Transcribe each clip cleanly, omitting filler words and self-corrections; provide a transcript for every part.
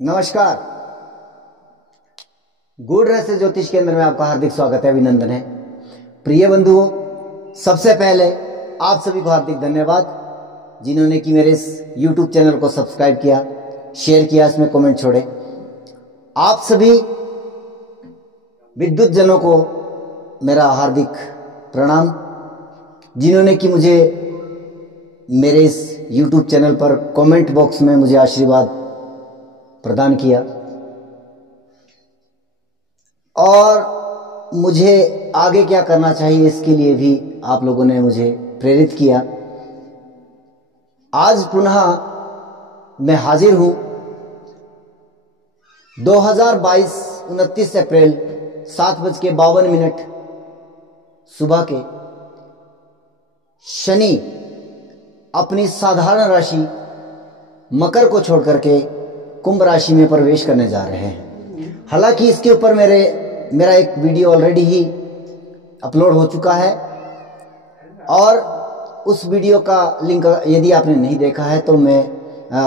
नमस्कार। गुड रहस्य ज्योतिष केंद्र में आपका हार्दिक स्वागत है, अभिनंदन है। प्रिय बंधुओं, सबसे पहले आप सभी को हार्दिक धन्यवाद जिन्होंने कि मेरे इस YouTube चैनल को सब्सक्राइब किया, शेयर किया, इसमें कमेंट छोड़े। आप सभी विद्युत जनों को मेरा हार्दिक प्रणाम जिन्होंने कि मुझे मेरे इस YouTube चैनल पर कमेंट बॉक्स में मुझे आशीर्वाद प्रदान किया और मुझे आगे क्या करना चाहिए इसके लिए भी आप लोगों ने मुझे प्रेरित किया। आज पुनः मैं हाजिर हूं 2022 29 अप्रैल 7:52 सुबह के। शनि अपनी साधारण राशि मकर को छोड़ करके कुंभ राशि में प्रवेश करने जा रहे हैं। हालांकि इसके ऊपर मेरा एक वीडियो ऑलरेडी ही अपलोड हो चुका है और उस वीडियो का लिंक यदि आपने नहीं देखा है तो मैं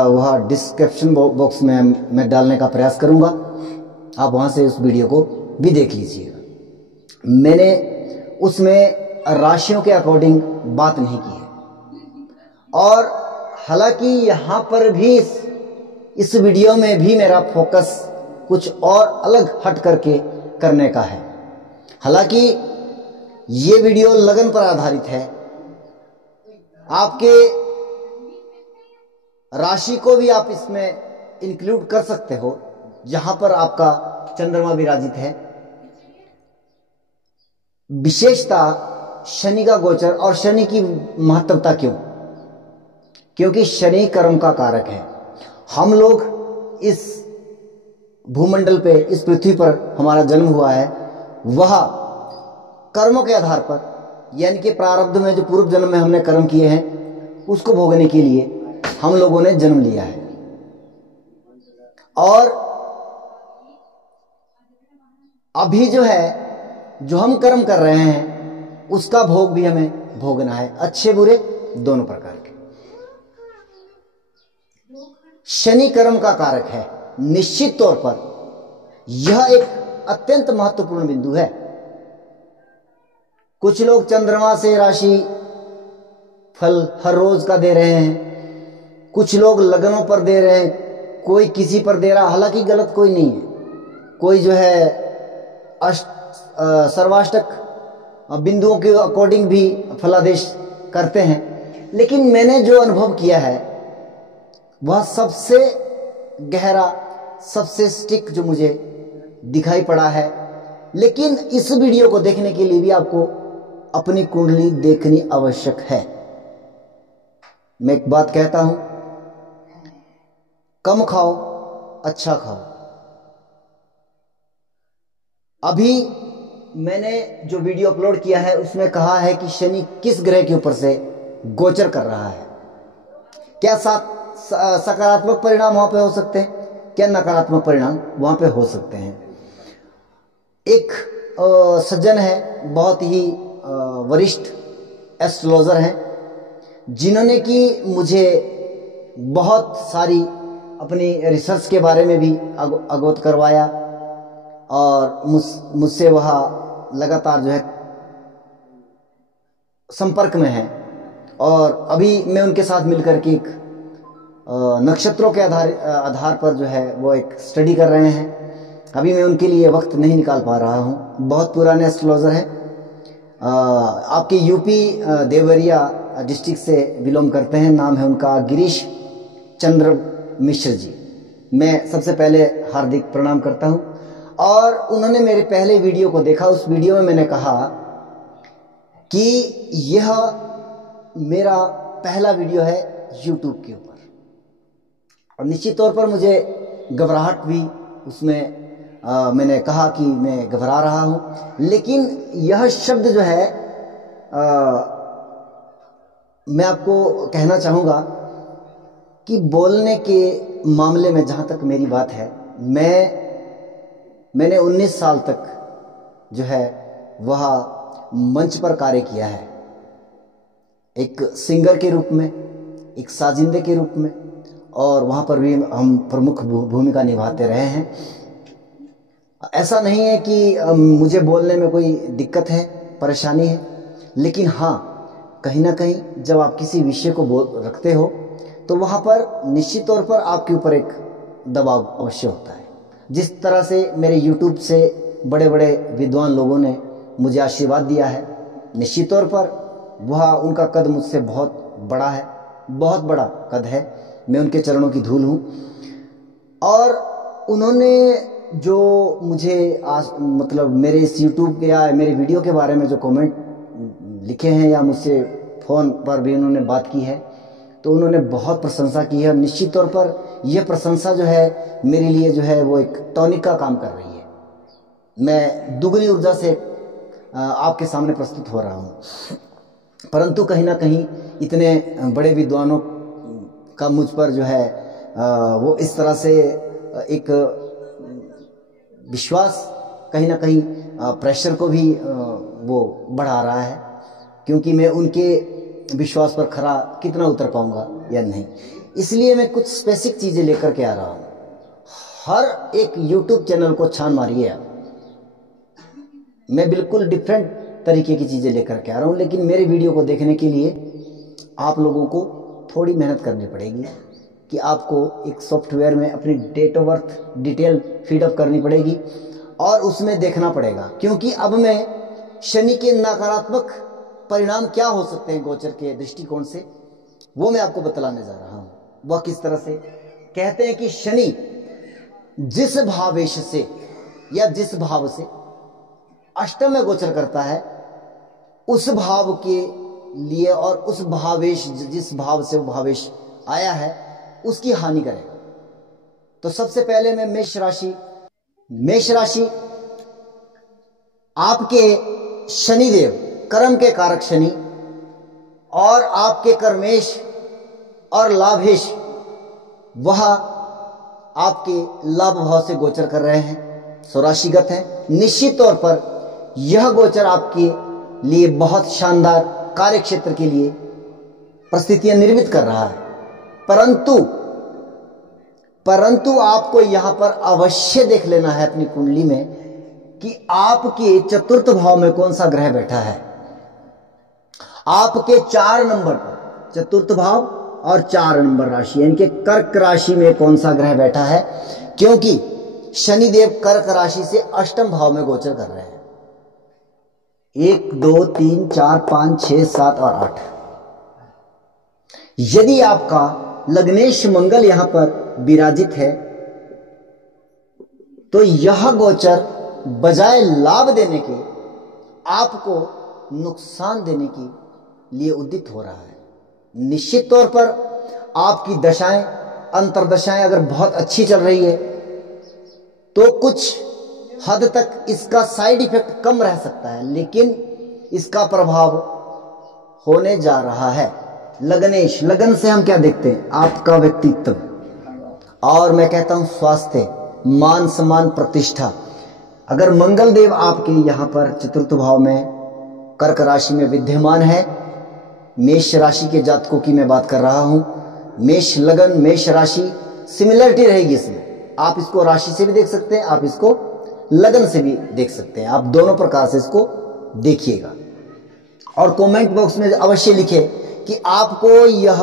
वह डिस्क्रिप्शन बॉक्स में मैं डालने का प्रयास करूंगा। आप वहां से उस वीडियो को भी देख लीजिएगा। मैंने उसमें राशियों के अकॉर्डिंग बात नहीं की है और हालांकि यहाँ पर भी इस वीडियो में भी मेरा फोकस कुछ और अलग हट करके करने का है। हालांकि ये वीडियो लगन पर आधारित है। आपके राशि को भी आप इसमें इंक्लूड कर सकते हो जहां पर आपका चंद्रमा विराजित है। विशेषता शनि का गोचर और शनि की महत्वता क्यों? क्योंकि शनि कर्म का कारक है। हम लोग इस भूमंडल पे, इस पृथ्वी पर हमारा जन्म हुआ है, वह कर्मों के आधार पर, यानी कि प्रारब्ध में जो पूर्व जन्म में हमने कर्म किए हैं उसको भोगने के लिए हम लोगों ने जन्म लिया है और अभी जो हम कर्म कर रहे हैं उसका भोग भी हमें भोगना है, अच्छे बुरे दोनों प्रकार के। शनि कर्म का कारक है। निश्चित तौर पर यह एक अत्यंत महत्वपूर्ण बिंदु है। कुछ लोग चंद्रमा से राशि फल हर रोज का दे रहे हैं, कुछ लोग लगनों पर दे रहे हैं, कोई किसी पर दे रहा। हालांकि गलत कोई नहीं है। कोई सर्वाष्टक बिंदुओं के अकॉर्डिंग भी फलादेश करते हैं, लेकिन मैंने जो अनुभव किया है वह सबसे गहरा, सबसे स्टिक जो मुझे दिखाई पड़ा है। लेकिन इस वीडियो को देखने के लिए भी आपको अपनी कुंडली देखनी आवश्यक है। मैं एक बात कहता हूं, कम खाओ अच्छा खाओ। अभी मैंने जो वीडियो अपलोड किया है उसमें कहा है कि शनि किस ग्रह के ऊपर से गोचर कर रहा है। क्या सकारात्मक परिणाम वहां पे हो सकते हैं, क्या नकारात्मक परिणाम वहां पे हो सकते हैं। एक सज्जन है, बहुत ही वरिष्ठ एस्ट्रोलॉजर हैं, जिन्होंने कि मुझे बहुत सारी अपनी रिसर्च के बारे में भी अवगत करवाया और मुझसे वह लगातार संपर्क में है और अभी मैं उनके साथ मिलकर के एक नक्षत्रों के आधार पर वो एक स्टडी कर रहे हैं। अभी मैं उनके लिए वक्त नहीं निकाल पा रहा हूं। बहुत पुराने एस्ट्रोलॉजर हैं, आपके यूपी देवरिया डिस्ट्रिक्ट से बिलोंग करते हैं। नाम है उनका गिरीश चंद्र मिश्र जी। मैं सबसे पहले हार्दिक प्रणाम करता हूं और उन्होंने मेरे पहले वीडियो को देखा। उस वीडियो में मैंने कहा कि यह मेरा पहला वीडियो है YouTube के ऊपर और निश्चित तौर पर मुझे घबराहट भी उसमें मैंने कहा कि मैं घबरा रहा हूं। लेकिन यह शब्द मैं आपको कहना चाहूंगा कि बोलने के मामले में जहां तक मेरी बात है, मैंने 19 साल तक वह मंच पर कार्य किया है, एक सिंगर के रूप में, एक साजिंदे के रूप में और वहाँ पर भी हम प्रमुख भूमिका निभाते रहे हैं। ऐसा नहीं है कि मुझे बोलने में कोई दिक्कत है, परेशानी है, लेकिन हाँ, कहीं ना कहीं जब आप किसी विषय को रखते हो तो वहाँ पर निश्चित तौर पर आपके ऊपर एक दबाव अवश्य होता है। जिस तरह से मेरे YouTube से बड़े बड़े विद्वान लोगों ने मुझे आशीर्वाद दिया है, निश्चित तौर पर वह उनका कद मुझसे बहुत बड़ा है, बहुत बड़ा कद है। मैं उनके चरणों की धूल हूँ। और उन्होंने जो मुझे मतलब मेरे इस YouTube या मेरे वीडियो के बारे में जो कमेंट लिखे हैं या मुझसे फ़ोन पर भी उन्होंने बात की है, तो उन्होंने बहुत प्रशंसा की है। और निश्चित तौर पर यह प्रशंसा जो है मेरे लिए जो है वो एक टॉनिक का काम कर रही है। मैं दुगनी ऊर्जा से आपके सामने प्रस्तुत हो रहा हूँ। परंतु कहीं ना कहीं इतने बड़े विद्वानों का मुझ पर जो है वो इस तरह से एक विश्वास कहीं ना कहीं प्रेशर को भी वो बढ़ा रहा है, क्योंकि मैं उनके विश्वास पर खरा कितना उतर पाऊंगा या नहीं। इसलिए मैं कुछ स्पेसिफिक चीज़ें लेकर के आ रहा हूँ। हर एक YouTube चैनल को छान मारिए आप, मैं बिल्कुल डिफरेंट तरीके की चीज़ें लेकर के आ रहा हूँ। लेकिन मेरे वीडियो को देखने के लिए आप लोगों को थोड़ी मेहनत करनी पड़ेगी कि आपको एक सॉफ्टवेयर में अपनी डेट ऑफ बर्थ डिटेल फीडअप करनी पड़ेगी और उसमें देखना पड़ेगा। क्योंकि अब मैं शनि के नकारात्मक परिणाम क्या हो सकते हैं गोचर के दृष्टिकोण से, वो मैं आपको बतलाने जा रहा हूँ। वह किस तरह से कहते हैं कि शनि जिस भावेश से या जिस भाव से अष्टम में गोचर करता है, उस भाव के लिए और उस भावेश जिस भाव से वो भावेश आया है उसकी हानि करेगा। तो सबसे पहले मैं मेष राशि आपके शनिदेव कर्म के कारक शनि और आपके कर्मेश और लाभेश वह आपके लाभ भाव से गोचर कर रहे हैं, स्वराशिगत है। निश्चित तौर पर यह गोचर आपके लिए बहुत शानदार कार्य क्षेत्र के लिए परिस्थितियां निर्मित कर रहा है। परंतु आपको यहां पर अवश्य देख लेना है अपनी कुंडली में कि आपके चतुर्थ भाव में कौन सा ग्रह बैठा है। आपके 4 नंबर पर चतुर्थ भाव और 4 नंबर राशि यानी कि कर्क राशि में कौन सा ग्रह बैठा है, क्योंकि शनिदेव कर्क राशि से अष्टम भाव में गोचर कर रहे हैं। 1 2 3 4 5 6 7 और 8। यदि आपका लग्नेश मंगल यहां पर विराजित है तो यह गोचर बजाय लाभ देने के आपको नुकसान देने के लिए उद्यत हो रहा है। निश्चित तौर पर आपकी दशाएं अंतर्दशाएं अगर बहुत अच्छी चल रही है तो कुछ हद तक इसका साइड इफेक्ट कम रह सकता है, लेकिन इसका प्रभाव होने जा रहा है। लगनेश, लगन से हम क्या देखते हैं? आपका व्यक्तित्व, और मैं कहता हूं स्वास्थ्य, मान सम्मान, प्रतिष्ठा। अगर मंगल देव आपके यहां पर चतुर्थ भाव में कर्क राशि में विद्यमान है, मेष राशि के जातकों की मैं बात कर रहा हूं, मेष लगन मेष राशि सिमिलरिटी रहेगी इसमें। आप इसको राशि से भी देख सकते हैं, आप इसको लगन से भी देख सकते हैं। आप दोनों प्रकार से इसको देखिएगा और कमेंट बॉक्स में अवश्य लिखे कि आपको यह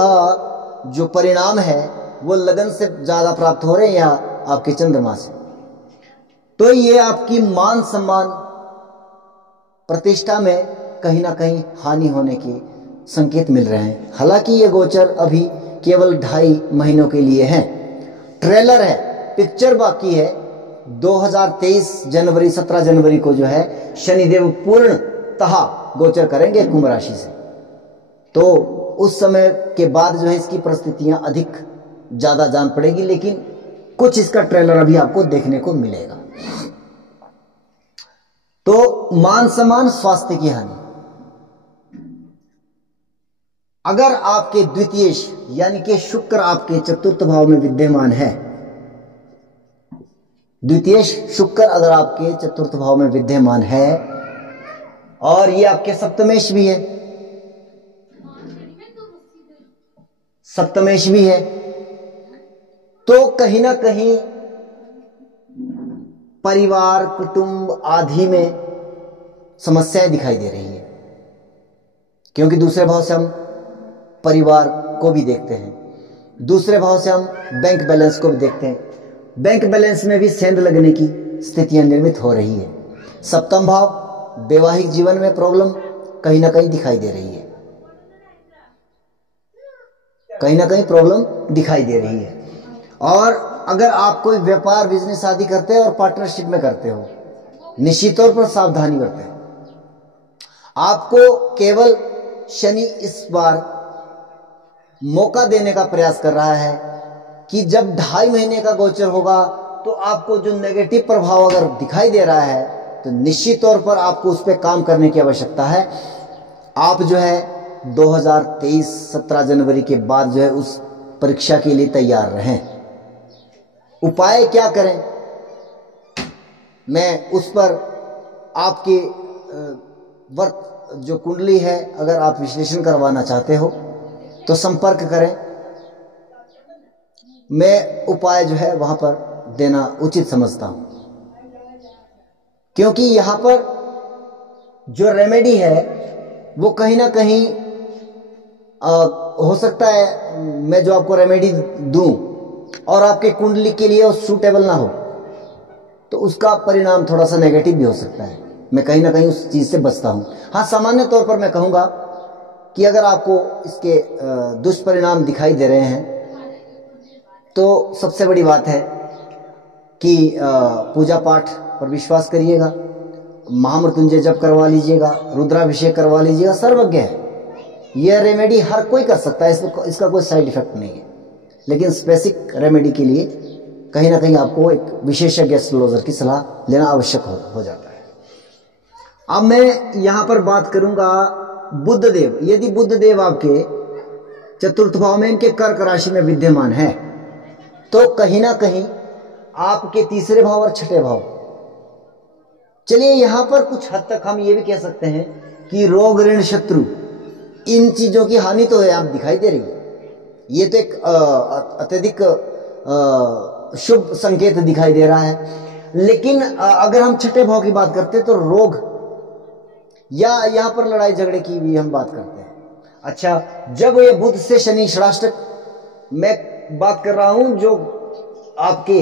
जो परिणाम है वो लगन से ज्यादा प्राप्त हो रहे हैं या आपके चंद्रमा से। तो ये आपकी मान सम्मान प्रतिष्ठा में कहीं ना कहीं हानि होने के संकेत मिल रहे हैं। हालांकि ये गोचर अभी केवल 2.5 महीनों के लिए है, ट्रेलर है, पिक्चर बाकी है। 2023 जनवरी 17 जनवरी को जो है शनिदेव पूर्णतः गोचर करेंगे कुंभ राशि से, तो उस समय के बाद जो है इसकी परिस्थितियां अधिक ज्यादा जान पड़ेगी, लेकिन कुछ इसका ट्रेलर अभी आपको देखने को मिलेगा। तो मान सम्मान, स्वास्थ्य की हानि। अगर आपके द्वितीयेश यानी कि शुक्र आपके चतुर्थ भाव में विद्यमान है, द्वितीयेश शुक्र अगर आपके चतुर्थ भाव में विद्यमान है और ये आपके सप्तमेश भी है, सप्तमेश भी है, तो कहीं ना कहीं परिवार, कुटुंब आदि में समस्याएं दिखाई दे रही है, क्योंकि दूसरे भाव से हम परिवार को भी देखते हैं, दूसरे भाव से हम बैंक बैलेंस को भी देखते हैं। बैंक बैलेंस में भी सेंध लगने की स्थितियां निर्मित हो रही है। सप्तम भाव वैवाहिक जीवन में प्रॉब्लम कहीं ना कहीं दिखाई दे रही है, कहीं ना कहीं प्रॉब्लम दिखाई दे रही है। और अगर आप कोई व्यापार, बिजनेस आदि करते हो और पार्टनरशिप में करते हो, निश्चित तौर पर सावधानी बरतें। आपको केवल शनि इस बार मौका देने का प्रयास कर रहा है कि जब 2.5 महीने का गोचर होगा तो आपको जो नेगेटिव प्रभाव अगर दिखाई दे रहा है तो निश्चित तौर पर आपको उस पर काम करने की आवश्यकता है। आप जो है 2023 17 जनवरी के बाद जो है उस परीक्षा के लिए तैयार रहें। उपाय क्या करें, मैं उस पर आपकी वर्त जो कुंडली है, अगर आप विश्लेषण करवाना चाहते हो तो संपर्क करें। मैं उपाय जो है वहां पर देना उचित समझता हूं, क्योंकि यहां पर जो रेमेडी है वो कहीं ना कहीं हो सकता है मैं जो आपको रेमेडी दूं और आपके कुंडली के लिए सूटेबल ना हो तो उसका परिणाम थोड़ा सा नेगेटिव भी हो सकता है। मैं कहीं ना कहीं उस चीज से बचता हूं। हाँ, सामान्य तौर पर मैं कहूंगा कि अगर आपको इसके दुष्परिणाम दिखाई दे रहे हैं तो सबसे बड़ी बात है कि पूजा पाठ पर विश्वास करिएगा, महामृत्युंजय जप करवा लीजिएगा, रुद्राभिषेक करवा लीजिएगा। सर्वज्ञ है, यह रेमेडी हर कोई कर सकता है, इसका कोई साइड इफेक्ट नहीं है। लेकिन स्पेसिफिक रेमेडी के लिए कहीं ना कहीं आपको एक विशेषज्ञ एस्ट्रोलॉजर की सलाह लेना आवश्यक हो जाता है। अब मैं यहां पर बात करूंगा बुध देव। यदि बुध देव आपके चतुर्थ भाव में, इनके कर्क राशि में विद्यमान है, तो कहीं ना कहीं आपके तीसरे भाव और छठे भाव, चलिए यहां पर कुछ हद तक हम ये भी कह सकते हैं कि रोग, ऋण, शत्रु, इन चीजों की हानि तो आप दिखाई दे रही है। ये तो एक अत्यधिक शुभ संकेत दिखाई दे रहा है। लेकिन अगर हम छठे भाव की बात करते हैं तो रोग या यहां पर लड़ाई झगड़े की भी हम बात करते हैं। अच्छा, जब ये बुध से शनि षडाष्टक, मैं बात कर रहा हूं जो आपके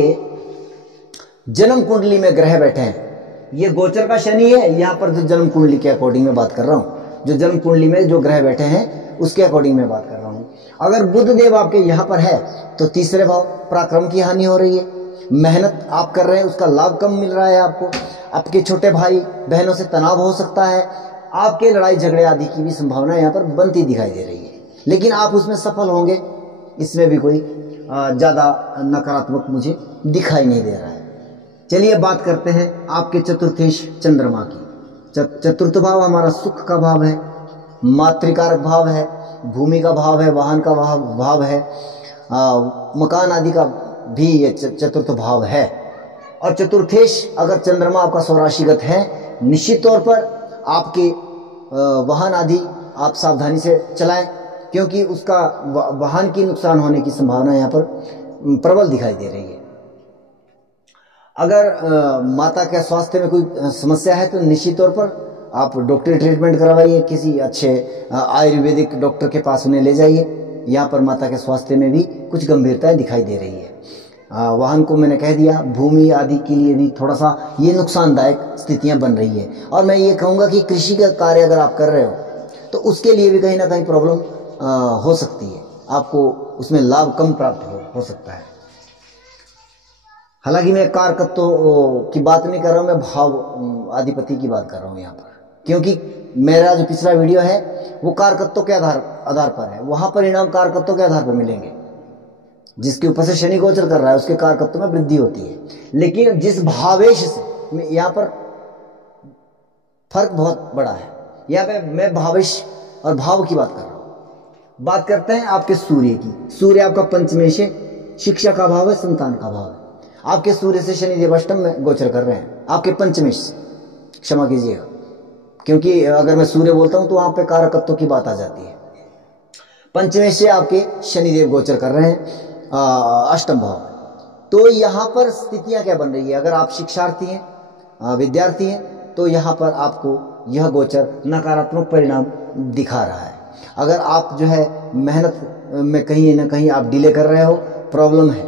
जन्म कुंडली में ग्रह बैठे हैं, ये गोचर का शनि है। यहां पर जो जन्म कुंडली के अकॉर्डिंग में बात कर रहा हूं, जो जन्म कुंडली में जो ग्रह बैठे हैं उसके अकॉर्डिंग में बात कर रहा हूं। अगर बुध देव आपके यहां पर है तो तीसरे भाव, पराक्रम की हानि हो रही है, मेहनत आप कर रहे हैं उसका लाभ कम मिल रहा है आपको, आपके छोटे भाई बहनों से तनाव हो सकता है, आपके लड़ाई झगड़े आदि की भी संभावना यहां पर बनती दिखाई दे रही है। लेकिन आप उसमें सफल होंगे, इसमें भी कोई ज्यादा नकारात्मक मुझे दिखाई नहीं दे रहा है। चलिए बात करते हैं आपके चतुर्थेश चंद्रमा की। चतुर्थ भाव हमारा सुख का भाव है, मातृकारक भाव है, भूमि का भाव है, वाहन का भाव है, मकान आदि का भी ये चतुर्थ भाव है। और चतुर्थेश अगर चंद्रमा आपका स्वराशिगत है, निश्चित तौर पर आपके वाहन आदि आप सावधानी से चलाएं, क्योंकि उसका वाहन की नुकसान होने की संभावना यहाँ पर प्रबल दिखाई दे रही है। अगर माता के स्वास्थ्य में कोई समस्या है तो निश्चित तौर पर आप डॉक्टरी ट्रीटमेंट करवाइए, किसी अच्छे आयुर्वेदिक डॉक्टर के पास उन्हें ले जाइए। यहाँ पर माता के स्वास्थ्य में भी कुछ गंभीरताएं दिखाई दे रही है। वाहन को मैंने कह दिया, भूमि आदि के लिए भी थोड़ा सा ये नुकसानदायक स्थितियां बन रही है। और मैं ये कहूँगा कि कृषि का कार्य अगर आप कर रहे हो तो उसके लिए भी कहीं ना कहीं प्रॉब्लम हो सकती है, आपको उसमें लाभ कम प्राप्त हो सकता है। हालांकि मैं कारकत्व की बात नहीं कर रहा हूँ, मैं भाव अधिपति की बात कर रहा हूँ यहाँ पर, क्योंकि मेरा जो पिछला वीडियो है वो कारकत्व के आधार पर है। वहां परिणाम कारकत्व के आधार पर मिलेंगे। जिसके ऊपर से शनि गोचर कर रहा है उसके कारकत्व में वृद्धि होती है, लेकिन जिस भावेश से यहाँ पर फर्क बहुत बड़ा है। यहाँ पे मैं भावेश और भाव की बात कर रहा हूं। बात करते हैं आपके सूर्य की। सूर्य आपका पंचमेश है, शिक्षा का भाव है, संतान का भाव है। आपके सूर्य से शनिदेव अष्टम में गोचर कर रहे हैं, आपके पंचमेश से, क्षमा कीजिएगा, क्योंकि अगर मैं सूर्य बोलता हूं तो वहां पे कारकत्व की बात आ जाती है। पंचमेश से आपके शनिदेव गोचर कर रहे हैं अष्टम भाव में। तो यहाँ पर स्थितियां क्या बन रही है? अगर आप शिक्षार्थी हैं, विद्यार्थी हैं, तो यहाँ पर आपको यह गोचर नकारात्मक परिणाम दिखा रहा है। अगर आप जो है मेहनत में कहीं ना कहीं आप डिले कर रहे हो, प्रॉब्लम है,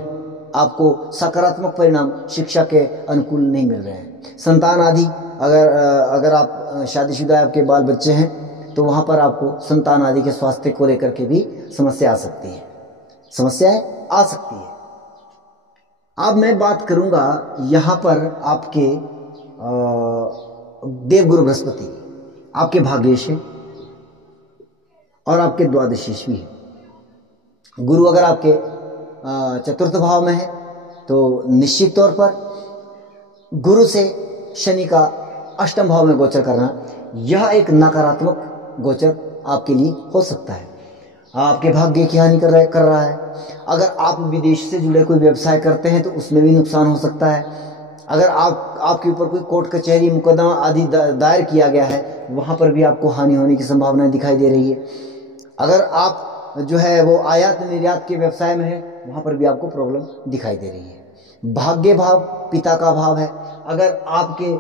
आपको सकारात्मक परिणाम शिक्षा के अनुकूल नहीं मिल रहे हैं। संतान आदि, अगर आप शादीशुदा आपके बाल बच्चे हैं, तो वहाँ पर आपको संतान आदि के स्वास्थ्य को लेकर के भी समस्याएं आ सकती है। अब मैं बात करूंगा यहाँ पर आपके देवगुरु बृहस्पति आपके भाग्येश है और आपके द्वादशीश भी है। गुरु अगर आपके चतुर्थ भाव में है तो निश्चित तौर पर गुरु से शनि का अष्टम भाव में गोचर करना, यह एक नकारात्मक गोचर आपके लिए हो सकता है, आपके भाग्य की हानि कर रहा है। अगर आप विदेश से जुड़े कोई व्यवसाय करते हैं तो उसमें भी नुकसान हो सकता है। अगर आपके ऊपर कोई कोर्ट कचहरी मुकदमा आदि दायर किया गया है, वहां पर भी आपको हानि होने की संभावना दिखाई दे रही है। अगर आप जो है वो आयात निर्यात के व्यवसाय में है, वहां पर भी आपको प्रॉब्लम दिखाई दे रही है। भाग्य भाव पिता का भाव है, अगर आपके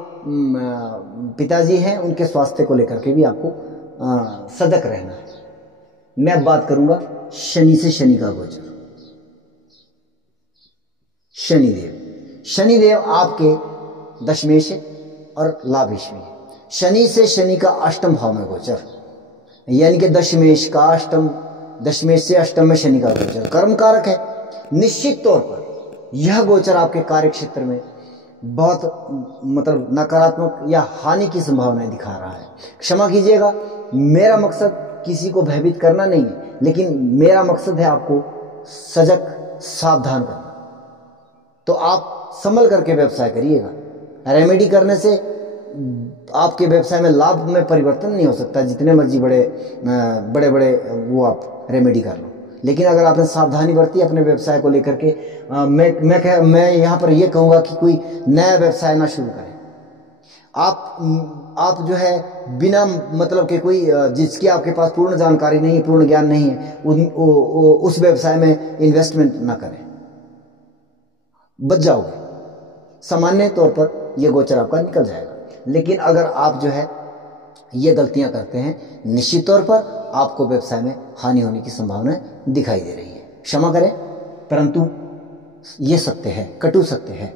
पिताजी हैं, उनके स्वास्थ्य को लेकर के भी आपको सजग रहना है। मैं अब बात करूंगा शनि से शनि का गोचर। शनिदेव आपके दशमेश और लाभेश में है। शनि से शनि का अष्टम भाव में गोचर, यानी कि दशमेश से अष्टम में शनि का गोचर कर्म कारक है। निश्चित तौर पर यह गोचर आपके कार्य क्षेत्र में बहुत मतलब नकारात्मक या हानि की संभावनाएं दिखा रहा है। क्षमा कीजिएगा, मेरा मकसद किसी को भयभीत करना नहीं है, लेकिन मेरा मकसद है आपको सजग सावधान करना। तो आप संभल करके व्यवसाय करिएगा। रेमेडी करने से आपके व्यवसाय में लाभ में परिवर्तन नहीं हो सकता, जितने मर्जी बड़े वो आप रेमेडी कर लो, लेकिन अगर आपने सावधानी बरती अपने व्यवसाय को लेकर के, मैं यहाँ पर ये कहूँगा कि कोई नया व्यवसाय ना शुरू करें। आप जो है बिना मतलब के कोई जिसकी आपके पास पूर्ण जानकारी नहीं है, पूर्ण ज्ञान नहीं है, उस व्यवसाय में इन्वेस्टमेंट ना करें, बच जाओगे। सामान्य तौर पर यह गोचर आपका निकल जाएगा। लेकिन अगर आप जो है ये गलतियां करते हैं, निश्चित तौर पर आपको व्यवसाय में हानि होने की संभावना दिखाई दे रही है। क्षमा करें, परंतु ये सत्य है, कटु सत्य है।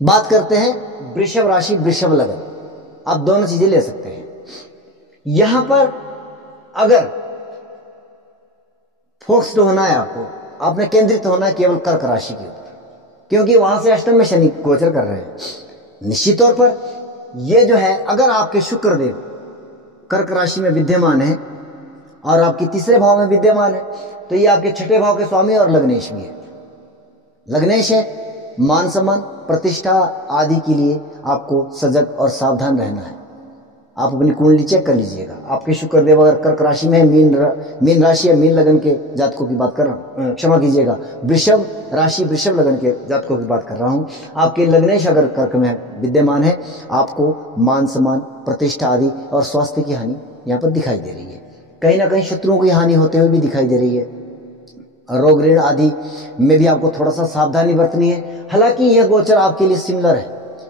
बात करते हैं वृषभ राशि वृषभ लगन। आप दोनों चीजें ले सकते हैं। यहां पर अगर फोकस्ड होना है, आपने केंद्रित होना है केवल कर्क राशि के ऊपर, क्योंकि वहां से अष्टम में शनि गोचर कर रहे हैं। निश्चित तौर पर यह जो है, अगर आपके शुक्रदेव कर्क राशि में विद्यमान है और आपके तीसरे भाव में विद्यमान है, तो ये आपके छठे भाव के स्वामी और लग्नेश भी है। लग्नेश है मान सम्मान प्रतिष्ठा आदि के लिए आपको सजग और सावधान रहना है। आप अपनी कुंडली चेक कर लीजिएगा। आपके शुक्रदेव अगर कर्क राशि में है, मीन राशि या मीन लगन के जातकों की बात कर रहा हूँ, क्षमा कीजिएगा, वृषभ राशि वृषभ लगन के जातकों की बात कर रहा हूँ। आपके लग्नेश अगर कर्क में विद्यमान है, आपको मान सम्मान प्रतिष्ठा आदि और स्वास्थ्य की हानि यहाँ पर दिखाई दे रही है। कहीं ना कहीं शत्रुओं की हानि होते हुए भी दिखाई दे रही है। रोग ऋण आदि में भी आपको थोड़ा सा सावधानी बरतनी है। हालांकि यह गोचर आपके लिए सिमिलर है,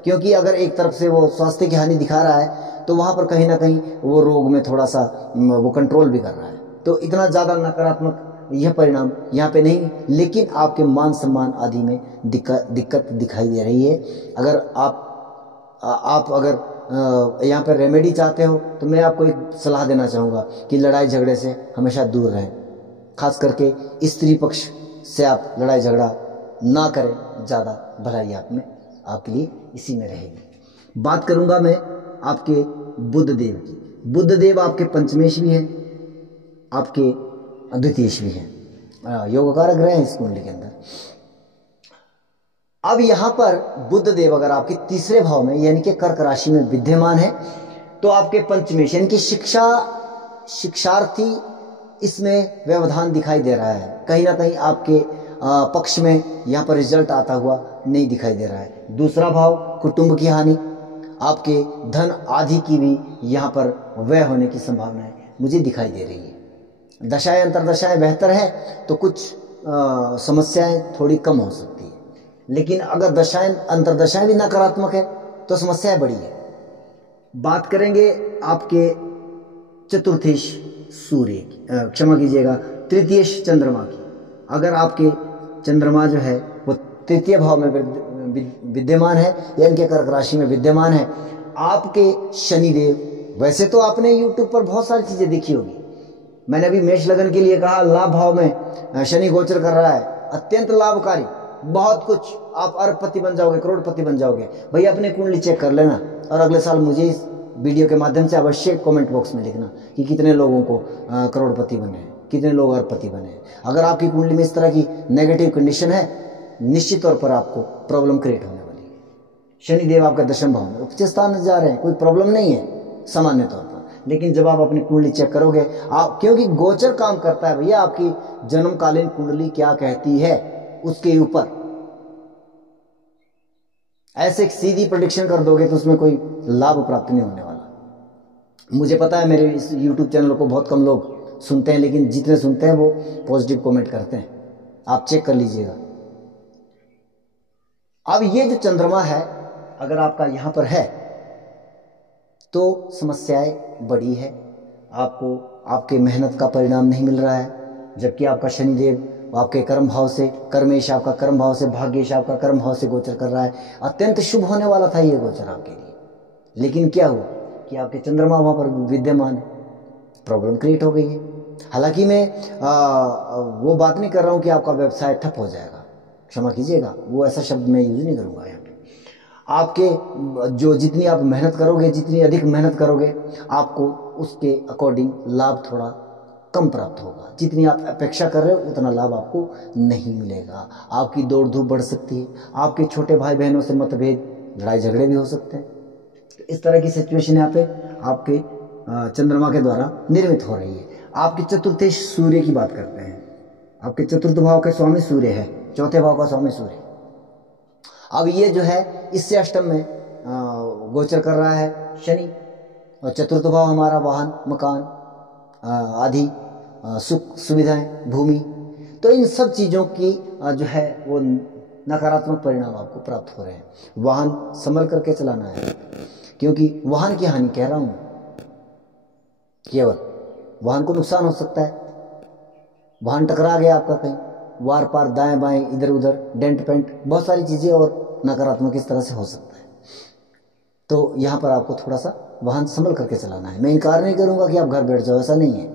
क्योंकि अगर एक तरफ से वो स्वास्थ्य की हानि दिखा रहा है, तो वहां पर कहीं ना कहीं वो रोग में थोड़ा सा वो कंट्रोल भी कर रहा है। तो इतना ज्यादा नकारात्मक यह परिणाम यहाँ पे नहीं, लेकिन आपके मान सम्मान आदि में दिक्कत दिखाई दे रही है। अगर आप अगर यहाँ पर रेमेडी चाहते हो, तो मैं आपको एक सलाह देना चाहूँगा कि लड़ाई झगड़े से हमेशा दूर रहें। खास करके स्त्री पक्ष से आप लड़ाई झगड़ा ना करें, ज़्यादा भलाई आप में आपके लिए इसी में रहेगी। बात करूंगा मैं आपके बुध देव की। बुध देव आपके पंचमेश भी हैं, आपके द्वितीयेश भी है, योग कारक ग्रह है इस कुंडली के अंदर। अब यहां पर बुध देव अगर आपके तीसरे भाव में यानी कि कर्क राशि में विद्यमान है तो आपके पंचमेश यानी कि शिक्षार्थी इसमें व्यवधान दिखाई दे रहा है, कहीं ना कहीं आपके पक्ष में यहाँ पर रिजल्ट आता हुआ नहीं दिखाई दे रहा है। दूसरा भाव कुटुंब की हानि, आपके धन आदि की भी यहाँ पर व्यय होने की संभावना है मुझे दिखाई दे रही है। दशाएं अंतरदशाएं बेहतर है तो कुछ समस्याएं थोड़ी कम हो सकती है, लेकिन अगर दशाएं अंतरदशाएं भी नकारात्मक है तो समस्याएं बड़ी है। बात करेंगे आपके चतुर्थेश सूर्य की, क्षमा कीजिएगा तृतीयेश चंद्रमा की। अगर आपके चंद्रमा जो है वो तृतीय भाव में विद्यमान है यानी कि कर्क राशि में विद्यमान है, आपके शनिदेव, वैसे तो आपने YouTube पर बहुत सारी चीजें देखी होगी, मैंने अभी मेष लगन के लिए कहा लाभ भाव में शनि गोचर कर रहा है, अत्यंत लाभकारी, बहुत कुछ, आप अरबपति बन जाओगे, करोड़पति बन जाओगे। भैया अपनी कुंडली चेक कर लेना और अगले साल मुझे इस वीडियो के माध्यम से अवश्य कमेंट बॉक्स में लिखना कि कितने लोगों को करोड़पति बने हैं, कितने लोग अरबपति बने हैं। अगर आपकी कुंडली में इस तरह की नेगेटिव कंडीशन है, निश्चित तौर पर आपको प्रॉब्लम क्रिएट होने वाली है। शनिदेव आपका दशम भाव में उच्च स्थान जा रहे हैं, कोई प्रॉब्लम नहीं है सामान्य तौर पर, लेकिन जब आप अपनी कुंडली चेक करोगे आप, क्योंकि गोचर काम करता है भैया, आपकी जन्मकालीन कुंडली क्या कहती है उसके ऊपर। ऐसे सीधी प्रेडिक्शन कर दोगे तो उसमें कोई लाभ प्राप्त नहीं होने वाला। मुझे पता है मेरे इस YouTube चैनल को बहुत कम लोग सुनते हैं, लेकिन जितने सुनते हैं वो पॉजिटिव कमेंट करते हैं, आप चेक कर लीजिएगा। अब ये जो चंद्रमा है अगर आपका यहां पर है तो समस्याएं बड़ी है, आपको आपके मेहनत का परिणाम नहीं मिल रहा है, जबकि आपका शनिदेव आपके कर्म भाव से, कर्मेश आपका कर्म भाव से, भाग्येश आपका कर्म भाव से गोचर कर रहा है। अत्यंत शुभ होने वाला था ये गोचर आपके लिए, लेकिन क्या हुआ कि आपके चंद्रमा वहां पर विद्यमान है, प्रॉब्लम क्रिएट हो गई है। हालांकि मैं वो बात नहीं कर रहा हूं कि आपका व्यवसाय ठप हो जाएगा, क्षमा कीजिएगा, वो ऐसा शब्द मैं यूज नहीं करूंगा यहाँ पे। आपके जो जितनी आप मेहनत करोगे, जितनी अधिक मेहनत करोगे, आपको उसके अकॉर्डिंग लाभ थोड़ा कम प्राप्त होगा। जितनी आप अपेक्षा कर रहे हो उतना लाभ आपको नहीं मिलेगा। आपकी दौड़ धूप बढ़ सकती है, आपके छोटे भाई बहनों से मतभेद, लड़ाई झगड़े भी हो सकते हैं। तो इस तरह की सिचुएशन यहाँ पे आपके चंद्रमा के द्वारा निर्मित हो रही है। आपके चतुर्थेश सूर्य की बात करते हैं। आपके चतुर्थ भाव के स्वामी सूर्य है, चौथे भाव का स्वामी सूर्य। अब ये जो है इससे अष्टम में गोचर कर रहा है शनि, और चतुर्थ भाव हमारा वाहन, मकान आदि सुख सुविधाएं, भूमि, तो इन सब चीज़ों की जो है वो नकारात्मक परिणाम आपको प्राप्त हो रहे हैं। वाहन संभल करके चलाना है, क्योंकि वाहन की हानि कह रहा हूं, केवल वाहन को नुकसान हो सकता है। वाहन टकरा गया आपका कहीं, वार पार, दाएं बाएं, इधर उधर, डेंट पेंट, बहुत सारी चीजें और नकारात्मक इस तरह से हो सकता है। तो यहाँ पर आपको थोड़ा सा वाहन संभल करके चलाना है। मैं इनकार नहीं करूंगा कि आप घर बैठ जाओ, ऐसा नहीं है।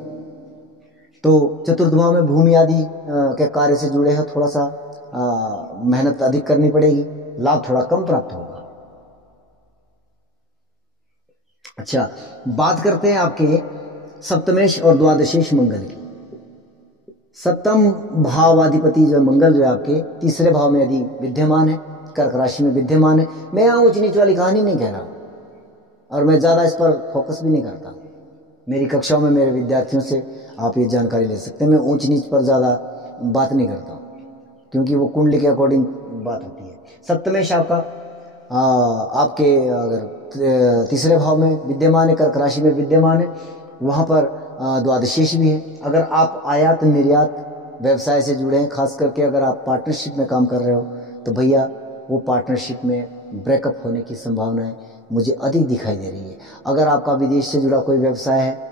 तो चतुर्थ भाव में भूमि आदि के कार्य से जुड़े हैं, थोड़ा सा मेहनत अधिक करनी पड़ेगी, लाभ थोड़ा कम प्राप्त होगा। अच्छा, बात करते हैं आपके सप्तमेश और द्वादशेश मंगल की। सप्तम भावाधिपति जो मंगल जो है आपके तीसरे भाव में यदि विद्यमान है, कर्क राशि में विद्यमान है। मैं यहाँ ऊंच नीच वाली कहानी नहीं कह रहा हूं और मैं ज्यादा इस पर फोकस भी नहीं करता। मेरी कक्षाओं में मेरे विद्यार्थियों से आप ये जानकारी ले सकते हैं। मैं ऊंच नीच पर ज्यादा बात नहीं करता हूं, क्योंकि वो कुंडली के अकॉर्डिंग बात होती है। सप्तमेश आपका आपके अगर तीसरे भाव में विद्यमान है, कर्क राशि में विद्यमान है, वहां पर द्वादशेश भी है। अगर आप आयात निर्यात व्यवसाय से जुड़े हैं, खास करके अगर आप पार्टनरशिप में काम कर रहे हो, तो भैया वो पार्टनरशिप में ब्रेकअप होने की संभावनाएं मुझे अधिक दिखाई दे रही है। अगर आपका विदेश से जुड़ा कोई व्यवसाय है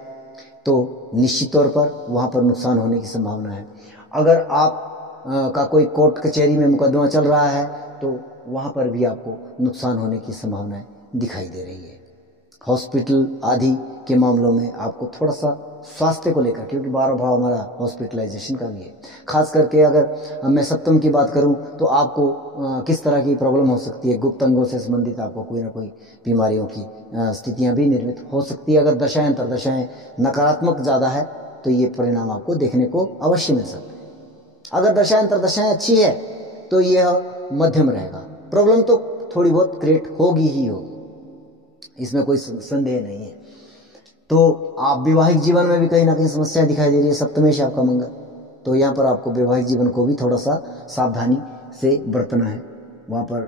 तो निश्चित तौर पर वहाँ पर नुकसान होने की संभावना है। अगर आप का कोई कोर्ट कचहरी में मुकदमा चल रहा है तो वहाँ पर भी आपको नुकसान होने की संभावनाएं दिखाई दे रही है। हॉस्पिटल आदि के मामलों में आपको थोड़ा सा स्वास्थ्य को लेकर, क्योंकि 12 भाव हमारा हॉस्पिटलाइजेशन का भी है, खास करके अगर मैं सप्तम की बात करूं तो आपको किस तरह की प्रॉब्लम हो सकती है, गुप्त अंगों से संबंधित आपको कोई ना कोई बीमारियों की स्थितियां भी निर्मित हो सकती है। अगर दशाएं अंतरदशाएं नकारात्मक ज़्यादा है तो ये परिणाम आपको देखने को अवश्य मिल सकते हैं। अगर दशा अंतर्दशाएं अच्छी है तो यह मध्यम रहेगा। प्रॉब्लम तो थोड़ी बहुत क्रिएट होगी ही होगी, इसमें कोई संदेह नहीं है। तो आप वैवाहिक जीवन में भी कहीं ना कहीं समस्या दिखाई दे रही है, सप्तमेश आपका मंगल, तो यहाँ पर आपको वैवाहिक जीवन को भी थोड़ा सा सावधानी से बरतना है। वहाँ पर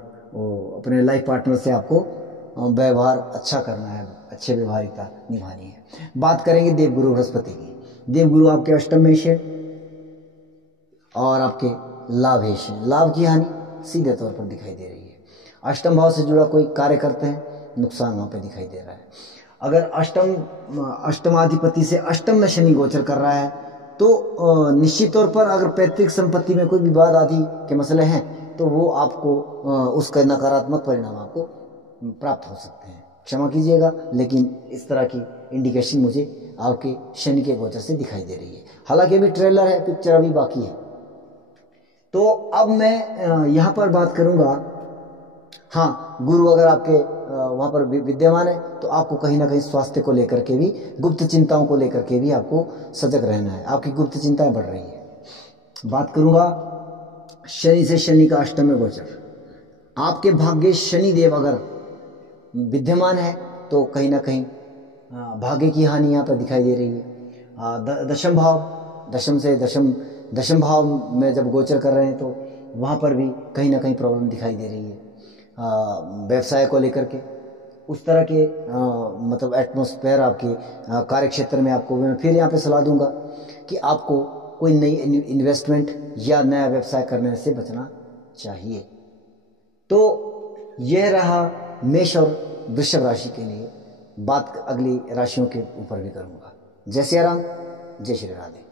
अपने लाइफ पार्टनर से आपको व्यवहार अच्छा करना है, अच्छे व्यवहारिकता निभानी है। बात करेंगे देवगुरु बृहस्पति की। देवगुरु आपके अष्टमेश है और आपके लाभेश है। लाभ की हानि सीधे तौर पर दिखाई दे रही है। अष्टम भाव से जुड़ा कोई कार्य करते हैं, नुकसान वहाँ पे दिखाई दे रहा है। अगर अष्टमाधिपति से अष्टम में शनि गोचर कर रहा है तो निश्चित तौर पर अगर पैतृक संपत्ति में कोई विवाद आदि के मसले हैं तो वो आपको उसका नकारात्मक परिणाम आपको प्राप्त हो सकते हैं। क्षमा कीजिएगा, लेकिन इस तरह की इंडिकेशन मुझे आपके शनि के गोचर से दिखाई दे रही है। हालांकि अभी ट्रेलर है, पिक्चर अभी बाकी है। तो अब मैं यहाँ पर बात करूँगा, हाँ, गुरु अगर आपके वहाँ पर विद्यमान है तो आपको कहीं ना कहीं स्वास्थ्य को लेकर के भी, गुप्त चिंताओं को लेकर के भी आपको सजग रहना है। आपकी गुप्त चिंताएं बढ़ रही है। बात करूँगा शनि से शनि का अष्टम में गोचर। आपके भाग्य शनि देव अगर विद्यमान है तो कहीं ना कहीं भाग्य की हानि यहाँ पर दिखाई दे रही है। दशम भाव, दशम भाव में जब गोचर कर रहे हैं तो वहाँ पर भी कहीं ना कहीं प्रॉब्लम दिखाई दे रही है। व्यवसाय को लेकर के उस तरह के मतलब एटमॉस्फेयर आपके कार्य क्षेत्र में आपको मैं फिर यहाँ पे सलाह दूंगा कि आपको कोई नई इन्वेस्टमेंट या नया व्यवसाय करने से बचना चाहिए। तो यह रहा मेष और वृषभ राशि के लिए। बात अगली राशियों के ऊपर भी करूंगा। जय सिया राम, जय श्री राधे।